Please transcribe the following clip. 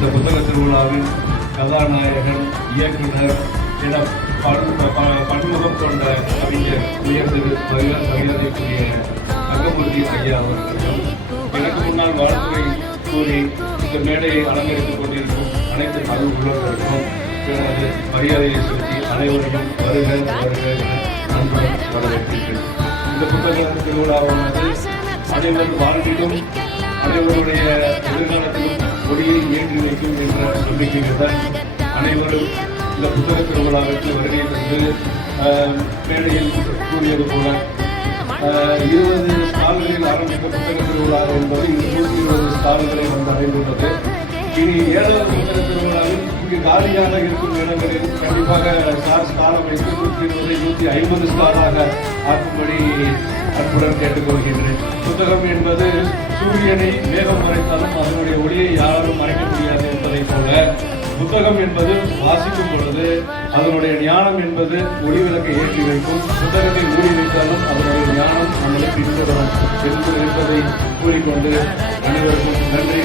இந்த புத்தக திருவிழாவின் கதாநாயகன், இயக்குனர் என பன்முகம் கொண்ட கவிஞர் உயர்திரு மரியாதைக்குரிய அங்கமூர்த்தி ஐயா அவர்களுக்கும் எனக்கு முன்னால் வாழ்த்துறை கூறி இந்த மேடையை அலங்கரித்துக் கொண்டிருக்கும் அனைத்து மத உள்ளவர்களுக்கும் எனது மரியாதையை செலுத்தி அனைவரையும் வருக வருக என நண்பர்கள் வரவேற்கிறேன். இந்த புத்தக திருவிழாவானது அனைவர் வாழ்விலும் அனைவருடைய எதிர்காலத்திலும் ஒளியை ஏற்றி வைக்கும் என்ற நம்பிக்கையுடன் அனைவரும் இந்த புத்தக திருவிழாவிற்கு வருகை தந்து மேடையில் கூறியது போல 20 ஸ்டால்களில் ஆரம்பித்த புத்தக திருவிழா என்பது 120 ஸ்டால்களை வந்து அடைந்துள்ளது. இனி 7வது புத்தக திருவிழாவில் இங்கு காலியாக இருக்கும் இடங்களில் கண்டிப்பாக ஸ்டால் வைத்து 120-150 ஸ்டாலாக ஆக்கும்படி அன்புடன் கேட்டுக்கொள்கின்றேன். புத்தகம் என்பது சூரியனை மேகம் மறைத்தாலும் அதனுடைய ஒளியை யாரும் மறைக்க முடியாது என்பதை போல புத்தகம் என்பது வாசிக்கும் பொழுது அதனுடைய ஞானம் என்பது ஒளி விளக்கை ஏற்றி வைக்கும். புத்தகத்தை ஊறி வைத்தாலும் அதனுடைய ஞானம் நம்மளை பின்தொடரும் என்று இருப்பதை கூறிக்கொண்டு அனைவருக்கும் நன்றி.